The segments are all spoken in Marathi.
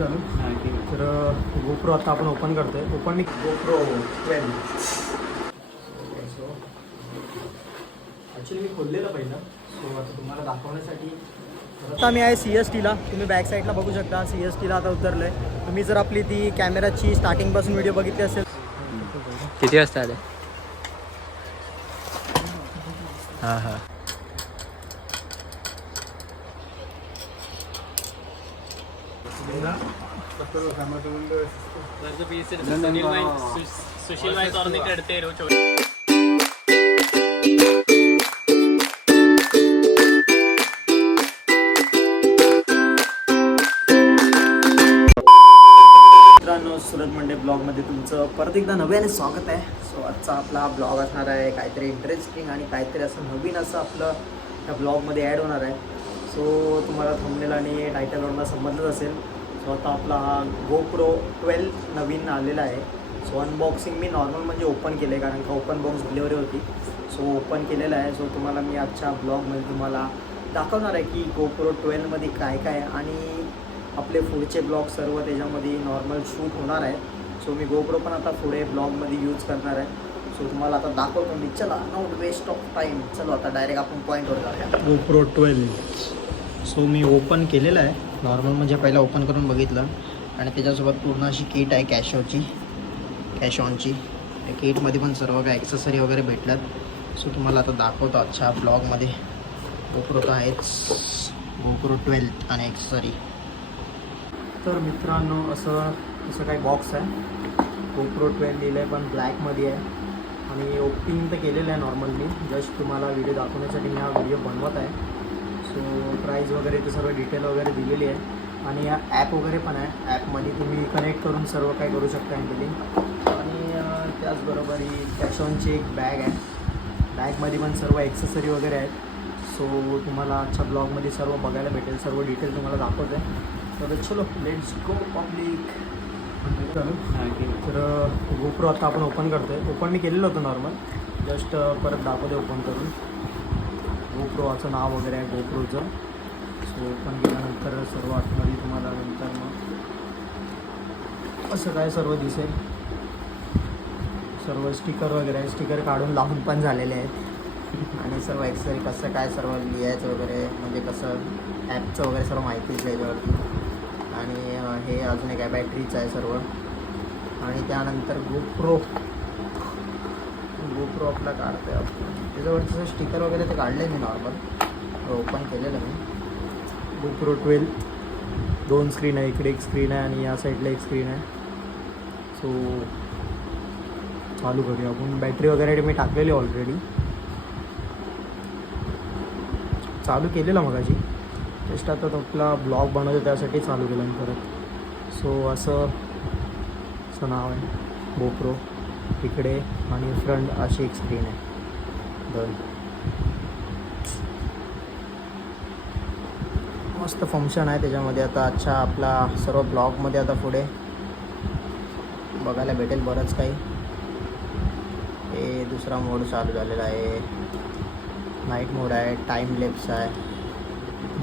तर गोप्रो आता आपण ओपन करतोय. ओपन मी गोप्रो 12. सो ॲक्च्युली मी खोललेलं पहिलं. सो आता तुम्हाला दाखवण्यासाठी आता मी आहे CSTला. तुम्ही बॅक साईडला बघू शकता. CSTला आता उतरलो आहे. तुम्ही जर आपली ती कॅमेराची स्टार्टिंगपासून व्हिडिओ बघितली असेल. किती वाजता आले? हां हां. सुशील भाई और नहीं करते रहो. मित्रांनो, सूरज मंडे ब्लॉगमध्ये तुमचं परत एकदा नव्याने स्वागत आहे. सो आजचा आपला ब्लॉग असणार आहे काहीतरी इंटरेस्टिंग आणि काहीतरी असं नवीन असं आपलं त्या ब्लॉगमध्ये ॲड होणार आहे. सो तुम्हाला थंबनेल आणि टायटलवरून समजलंच असेल. सो आता आपला हा GoPro 12 नवीन आलेला आहे. सो अनबॉक्सिंग मी नॉर्मल म्हणजे ओपन केलं आहे, कारण का ओपन बॉक्स डिलिव्हरी होती. सो ओपन केलेलं आहे. सो तुम्हाला मी आजच्या ब्लॉगमध्ये तुम्हाला दाखवणार आहे की GoPro 12मध्ये काय काय आणि आपले पुढचे ब्लॉग सर्व त्याच्यामध्ये नॉर्मल शूट होणार आहे. सो मी GoPro पण आता पुढे ब्लॉगमध्ये यूज करणार आहे. सो तुम्हाला आता दाखवतो मी. चला, नॉट वेस्ट ऑफ टाईम. चलो आता डायरेक्ट आपण पॉईंटवर जाऊया. GoPro 12 सो मी ओपन केलेलं आहे. नॉर्मल म्हणजे पहिला ओपन करून बघितलं आणि त्याच्यासोबत पूर्ण अशी किट आहे कॅश ऑनची. त्या किटमध्ये पण सर्व काय ॲक्सेसरी वगैरे भेटल्यात. सो तुम्हाला आता दाखवतो आजच्या ब्लॉगमध्ये. GoPro तर आहेच, GoPro 12 आणि ॲक्सेसरी. तर मित्रांनो, असं काही बॉक्स आहे. GoPro 12 लिहिलं आहे पण ब्लॅकमध्ये आहे आणि ओपनिंग तर केलेलं आहे नॉर्मली. जस्ट तुम्हाला व्हिडिओ दाखवण्यासाठी मी हा व्हिडिओ बनवत आहे. सो प्राईज वगैरे ते सर्व डिटेल वगैरे दिलेली आहे आणि या ॲप वगैरे पण आहे. ॲपमध्ये तुम्ही कनेक्ट करून सर्व काही करू शकता हँडलिंग. आणि त्याचबरोबर ही कॅश ऑनची एक बॅग आहे. बॅगमध्ये पण सर्व ॲक्सेसरी वगैरे आहेत. सो तुम्हाला आजच्या ब्लॉगमध्ये सर्व बघायला भेटेल. सर्व डिटेल तुम्हाला दाखवतो आहे. तर चलो लेट्स गो पब्लिक. तर GoPro आता आपण ओपन करतो आहे. ओपन मी केलेलं होतं नॉर्मल. जस्ट परत दाखवते ओपन करून. GoProचं नाव वगैरे आहे GoProचं. सो ओपन केल्यानंतर सर्व आतमध्ये तुम्हाला नंतर मग असं काय सर्व दिसेल. सर्व स्टिकर वगैरे आहे. स्टिकर काढून लावून पण झालेले आहेत आणि सर्व ॲक्सेसरी कसं काय सर्व लिहायचं वगैरे म्हणजे कसं ॲपचं वगैरे सर्व माहितीच आहे याच्यावरती. आणि हे अजून एक आहे, बॅटरीचं आहे सर्व. आणि त्यानंतर GoPro आपला काढतो आहे आपण. त्याच्यावरचं स्टिकर वगैरे ते काढलं आहे मी नॉर्मल. ओपन केलेलं मी. GoPro 12 2 स्क्रीन आहे. इकडे एक स्क्रीन आहे आणि या साईडला एक स्क्रीन आहे. सो चालू करूया आपण. बॅटरी वगैरे मी टाकलेली ऑलरेडी. चालू केलेलं मगाशी. जस्ट आता आपला ब्लॉग बनवतो त्यासाठी चालू केलं मी परत. सो असं नाव आहे GoPro इकडे आणि फ्रंट अशी एक स्क्रीन आहे. मस्त फंक्शन आहे त्याच्यामध्ये. आता अच्छा आपला सर्व ब्लॉगमध्ये आता पुढे बघायला भेटेल बरंच काही. हे दुसरा मोड चालू झालेला आहे. नाईट मोड आहे, टाईम लेप्स आहे,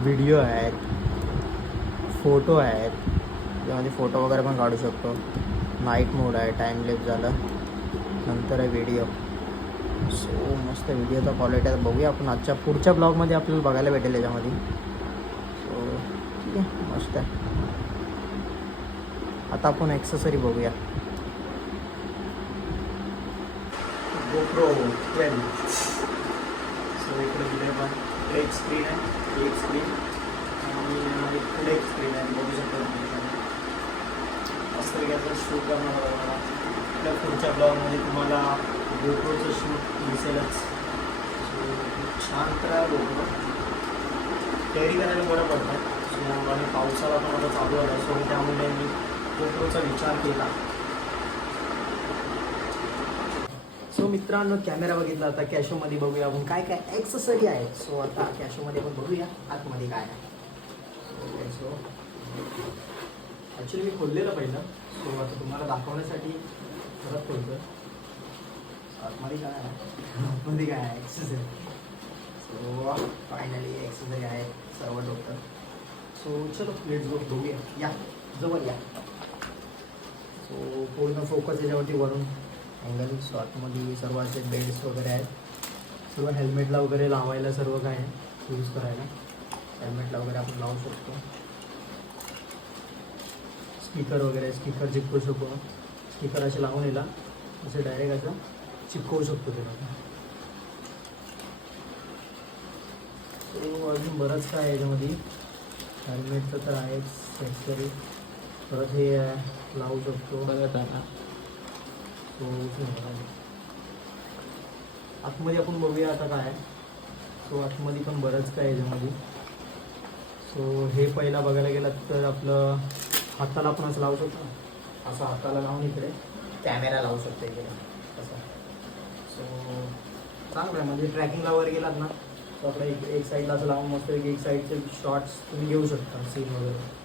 व्हिडिओ आहेत, फोटो आहेत. त्यामध्ये फोटो वगैरे पण काढू शकतो. नाईट मोड आहे, टाईम लेप्स झालं, नंतर आहे व्हिडिओ. सो मस्त व्हिडिओचा क्वालिटी आता बघूया आपण आजच्या पुढच्या ब्लॉगमध्ये आपल्याला बघायला भेटेल याच्यामध्ये. सो ठीक आहे, मस्त आहे. आता आपण ॲक्सेसरी बघूया. GoPro 12. सो इकडे दिले पण इकडे एक स्क्रीन आहे, एक स्क्रीन आणि इकडे एक स्क्रीन आहे. बघू शकतो मस्त वेगळ्याचं शूट करणार बघा. आपल्या पुढच्या ब्लॉगमध्ये तुम्हाला GoProचं शूट दिसेलच. सो छान तर आहे GoPro. कॅरी करायला बरं पडतं. सो आणि पावसाळा पण आता चालू आला. सो त्यामुळे मी GoProचा विचार केला. सो मित्रांनो, कॅमेरा बघितला. आता कॅशोमध्ये बघूया आपण काय काय ॲक्सेसरी आहे. सो आता कॅशोमध्ये पण बघूया आतमध्ये काय आहे. सो ॲक्च्युली मी खोललेलं पहिलं. सो आता तुम्हाला दाखवण्यासाठी परत खोलतो. आतमध्ये काय आहे, आतमध्ये काय आहे ॲक्सेसरी. सो फायनली ॲक्सेसरी आहे सर्व डॉक्टर. सो चलो लेट्स गो बघूया. या जवळ या. सो पूर्ण फोकस याच्यावरती वरून अँगल. सो आतमध्ये सर्व असे बेल्ट्स वगैरे आहेत. सर्व हेल्मेटला वगैरे लावायला सर्व काय आहे यूज करायला. हेल्मेटला वगैरे आपण लावू शकतो. स्पीकर वगैरे स्पीकर चिपकू शकतो. स्पीकर असे लावून येला असे डायरेक्ट असं चिपकवू शकतो त्याला. सो अजून बरंच काय आहे याच्यामध्ये. हेल्मेटचं तर आहेच ॲक्सेसरी. परत हे लावू शकतो. सो आतमध्ये आपण बघूया आता काय आहे. सो आतमध्ये पण बरंच काय आहे याच्यामध्ये. सो हे पहिला बघायला गेलं तर आपलं हाताला आपण असं लावू शकतो. असं हाताला लावून इकडे कॅमेरा लावू शकतो इकडे असं. सो चांगलं आहे म्हणजे ट्रॅकिंगला वगैरे गेलात ना तर आपलं एक साईडला असं लावून मस्त एक साईडचे शॉर्ट्स तुम्ही घेऊ शकता सीन वगैरे.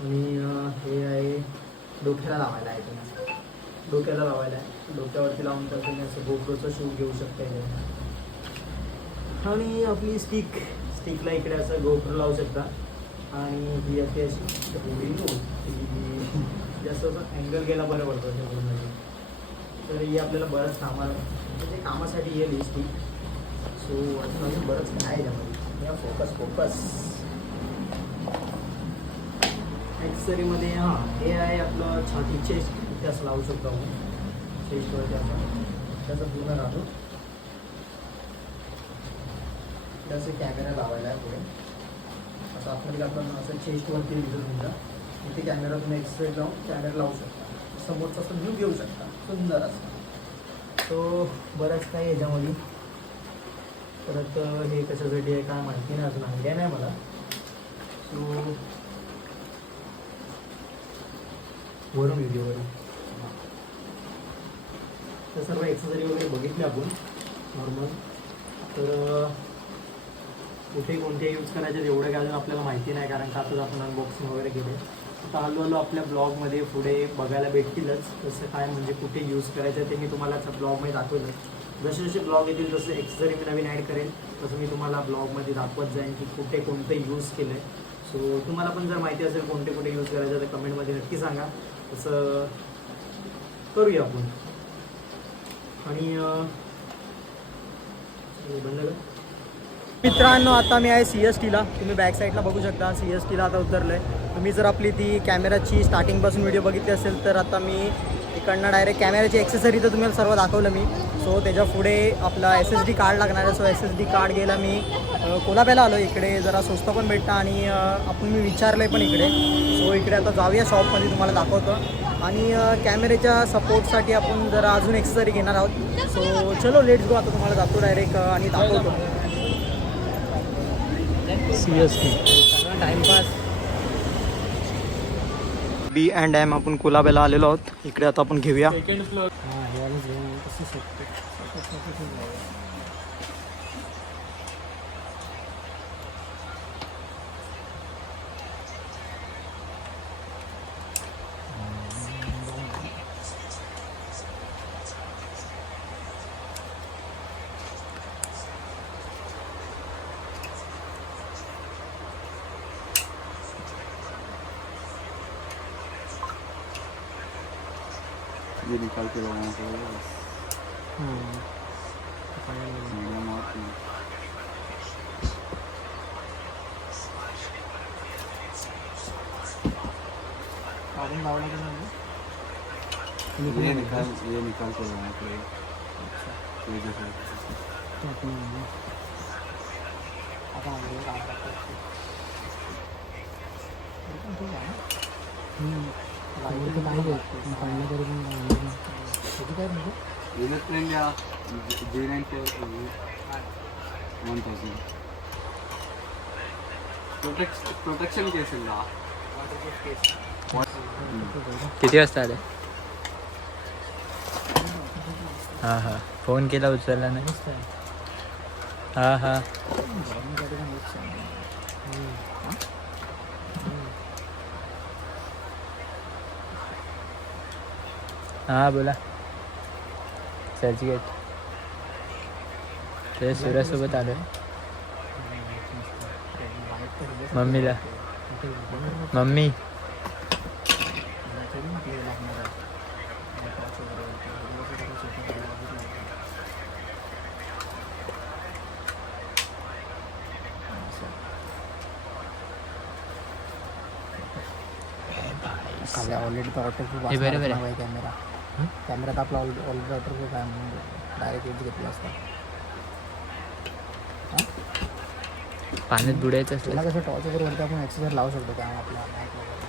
आणि हे आहे डोक्याला लावायला आहे. तुम्ही डोक्याला लावायला आहे. डोक्यावरती लावून तर तुम्ही असं गोप्रोचं शूट घेऊ शकता इथे. आणि आपली स्टिकला इकडे असं गोप्रो लावू शकता. आणि ही अशी अशी जास्त असं अँगल गेला बरं पडतो अशा पूर्ण. तर ही आपल्याला बरंच म्हणजे कामासाठी येईल ही स्टिक. सो अजून बरंच काय आहे त्यामध्ये. या फोकस ॲक्सेसरीमध्ये हे आहे आपलं छाती चेस्ट. इथे असं लावू शकतो आपण चेस्टवरती. आपण त्याचा पूर्ण राहतो. त्याचे कॅमेरा लावायला आहे पुढे असं आतमध्ये आपण असं चेस्टवरती दिसत तुमचा. इथे कॅमेरा तुम्ही एक्ससाईड लावून कॅमेरा लावू शकता. समोरचा असं व्ह्यू घेऊ शकता सुंदर असं. तो बरंच काही याच्यामध्ये. परत हे कशासाठी आहे काय माहिती नाही अजून आयडिया नाही मला. सो वरून व्हिडिओवर तर सर्व एक्सेसरी वगैरे बघितले आपण नॉर्मल. तर कुठे कोणते यूज करायचे एवढं काय अजून आपल्याला माहिती नाही कारण का आताच आपण अनबॉक्सिंग वगैरे केले. आता हळूहळू आपल्या ब्लॉगमध्ये पुढे बघायला भेटतीलच कसं काय म्हणजे कुठे यूज करायचं ते मी तुम्हाला ब्लॉगमध्ये दाखवलं. जसे जसे ब्लॉग येतील तसे एक्सेसरी मी नवीन ॲड करेन तसं मी तुम्हाला ब्लॉगमध्ये दाखवत जाईन की कुठे कोणतं यूज केलं आहे. सो तुम्हाला पण जर माहिती असेल कोणते कुठे यूज करायचं तर कमेंटमध्ये नक्की सांगा. तसं करूया आपण. आणि बंद कर मित्रांनो. आता मी आहे CSTला. तुम्ही बॅक साईडला बघू शकता. CSTला आता उतरलो आहे. तुम्ही जर आपली ती कॅमेराची स्टार्टिंगपासून व्हिडिओ बघितली असेल तर आता मी इकडनं डायरेक्ट कॅमेराची एक्सेसरी तर तुम्हाला सर्व दाखवलं मी. सो त्याच्या पुढे आपला SSD कार्ड लागणार आहे. सो SSD कार्ड घ्यायला मी कोल्हापूरला आलो. इकडे जरा स्वस्त पण भेटतं आणि आपण मी विचारलं आहे पण इकडे. सो इकडे आता जाऊया शॉपमध्ये तुम्हाला दाखवतो. आणि कॅमेऱ्याच्या सपोर्टसाठी आपण जरा अजून एक्सेसरी घेणार आहोत. सो चलो लेट्स गो. आता तुम्हाला जातो डायरेक्ट आणि दाखवतो. CST टाइमपास B&M आपण कोल्हापूरला आलेलो आहोत. इकडे आता आपण घेऊया. Second floor. ये निकाल के लगाना पड़ेगा बस. मीडियम और ये निकाल के लगाना पड़ेगा. ये जैसे प्रोटेक्शन केस किती वाजता आले? हां हां. फोन केला उचलला नाही. हां हां. हां बोला. चर्चगेट ते सूर्यासोबत आलो. मम्मीला. मम्मी थोडी ना आपल्याला लागणार आहे टॉर्च वगैरे ऑलरेडी तर ऑटोप्रूफ हे बरोबर आहे. आहे कॅमेरा. कॅमेरात आपला ऑलरेडी ऑटोप्रूफ आहे म्हणून डायरेक्ट यूज घेतला असता. पाण्यात बुडायचं त्याला असलं कसं टॉर्च वगैरे वरती आपण एक्सरसाइज लावू शकतो त्यामुळे आपला बॅक वगैरे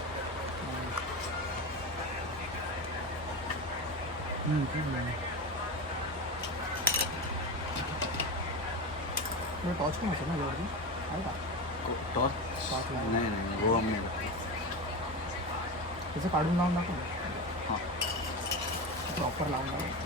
टॉर्च पण असेल ना वरती आहे का टॉर्च नाही वो हमने त्याचं काढून लावून दाखव हां प्रॉपर लावून दाखव.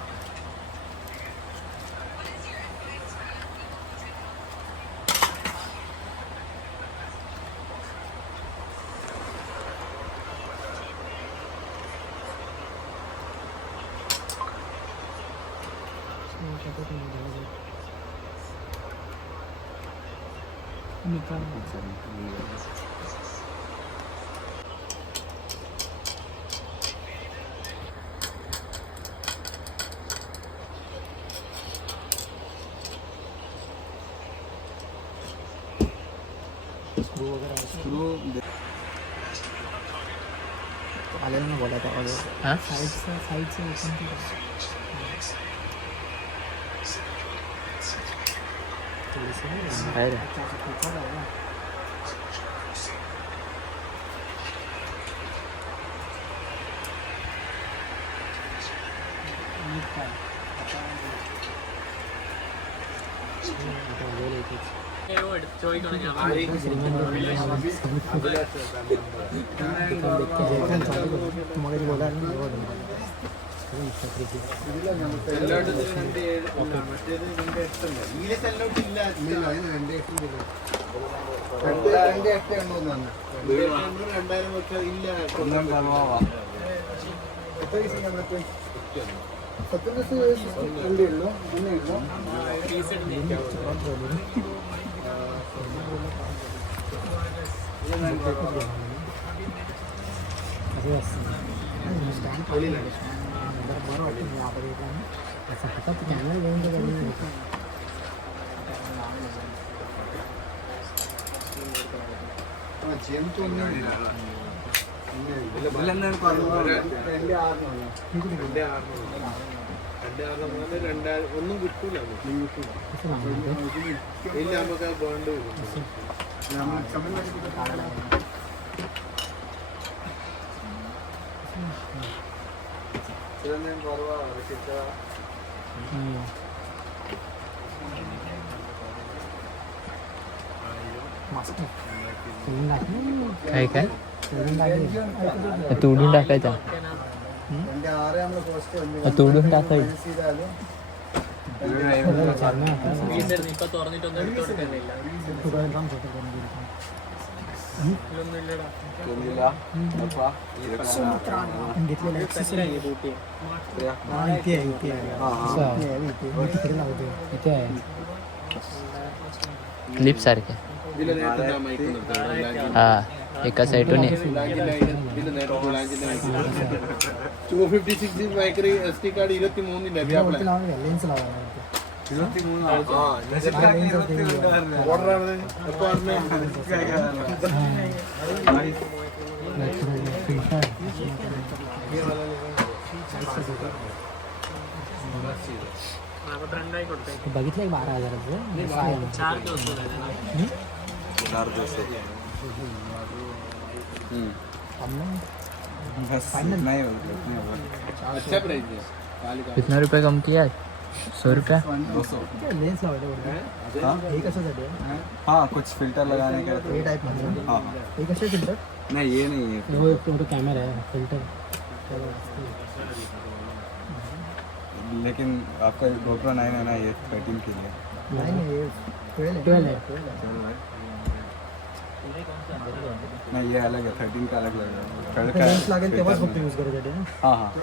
स्क्रू वगैरे स्क्रू आलेलं ना बोलायचं आवाज हां साईडचं ओपन आहे रे. एवढ चोई कोण तुम्हाला बोलायला बरं वाटतं आपण असं हातात कॅमेरा घेऊन तर ഒന്നും കിട്ടൂല ഇല്ല നമുക്ക് ആ ബോണ്ട് मस्त काय काय तोडून टाकायचा तोडून टाकायचं ഇപ്പൊ തുറന്നിട്ടൊന്നും എടുത്തു കൊടുക്കുന്നില്ല क्लिप सारखे ഇതിലെ നേരത്തെ ഞാൻ മൈക്ക് നിർത്താം हा एका साईडून 256 മൈക്രി SD കാർഡ് 23 ലഭ്യമാണ് ലെൻസ് लावा ഓർഡറാണ് എപ്പോ रंगाई കൊടുത്തേ बघितलं 12,000 चार दिवस नहीं अच्छा प्राइस है कितना रुपये कम किया है 100 रुपया लेन्स लावायला हे कशासाठी आहे हाँ कुछ फिल्टर लगाने का हे टाईप मध्ये हाँ हे कसे फिल्टर नहीं ये नहीं है वो एक तो कैमरा है फिल्टर लेकिन आपका GoPro 9 है ना ये 13 के लिए नहीं ये 12 है नहीं ये अलग है 13 का अलग लगेगा थर्ड का लेन्स लागेल तेव्हाच फक्त यूज करायसाठी ना हाँ हाँ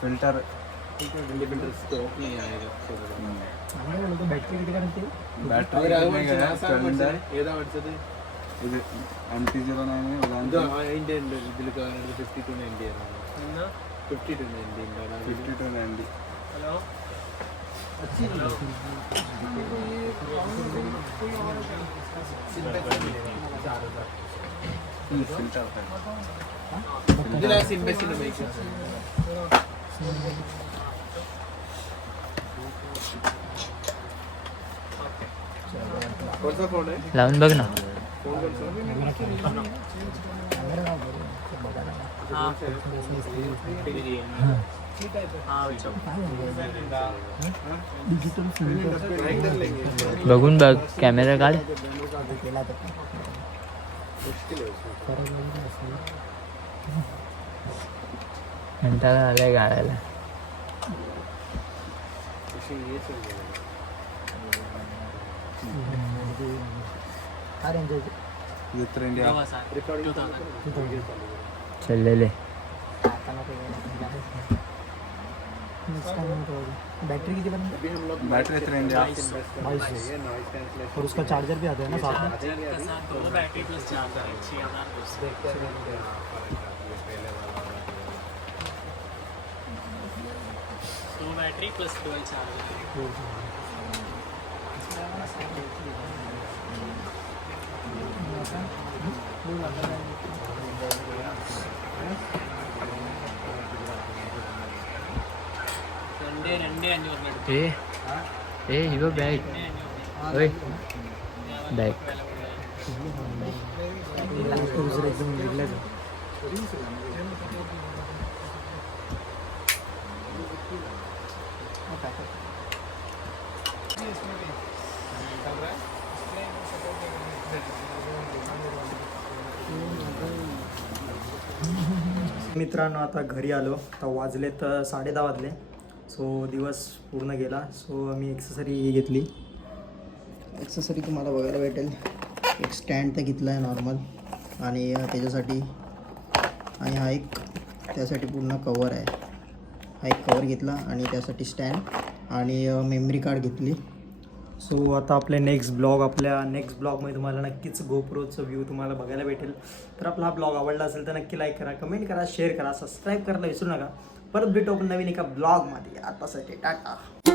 फिल्टर स्टॉक नहीं आएगा आम्हाला बोलतो बॅटरी किती करते बैटरी ഏതാ പഠിച്ചത് ഇത് MT-09 ഇത് അതിൻ്റെ ഉണ്ട് ഇതിൽ 5290 എന്നാ 5290 5290 ഹലോ ഇതിലാ സിംബസിന്റെ ബൈക്ക് कोणता फोन आहे लावून बघ ना फोन कोणता बघून बघ कॅमेरा काढ कंटाळा आलाय गाळायला मित्र इंडिया चाललेले बैटरी किती बनती अभी हम लोग बैटरी मित्र इंडिया ये नॉइस कैंसलेशन और उसका चार्जर भी आता है ना साथ में दो बैटरी प्लस चार्जर है 6200 दो बैटरी प्लस डुअल चार्जर രണ്ടേ അഞ്ഞൂറിന് എടുത്തു इव बॅग होय बॅग एकदम निघलं मित्रांनो आता घरी आलो तर वाजले तर 10:30 वाजले सो दिवस पूर्ण गेला सो आम्ही एक्सेसरी घेतली एक्सेसरी तुम्हाला बघायला भेटेल एक स्टँड तर घेतला आहे नॉर्मल आणि त्याच्यासाठी आणि हा एक त्यासाठी पूर्ण कवर आहे हा एक कवर घेतला आणि त्यासाठी स्टँड आणि मेमरी कार्ड घेतली सो आता आपले नेक्स्ट ब्लॉगमध्ये तुम्हाला नक्कीच गोप्रोचं व्ह्यू तुम्हाला बघायला भेटेल तर आपला हा ब्लॉग आवडला असेल तर नक्की लाईक करा कमेंट करा शेअर करा सबस्क्राईब करायला विसरू नका परत भेटू आपण नवीन एका ब्लॉगमध्ये आतासाठी टाटा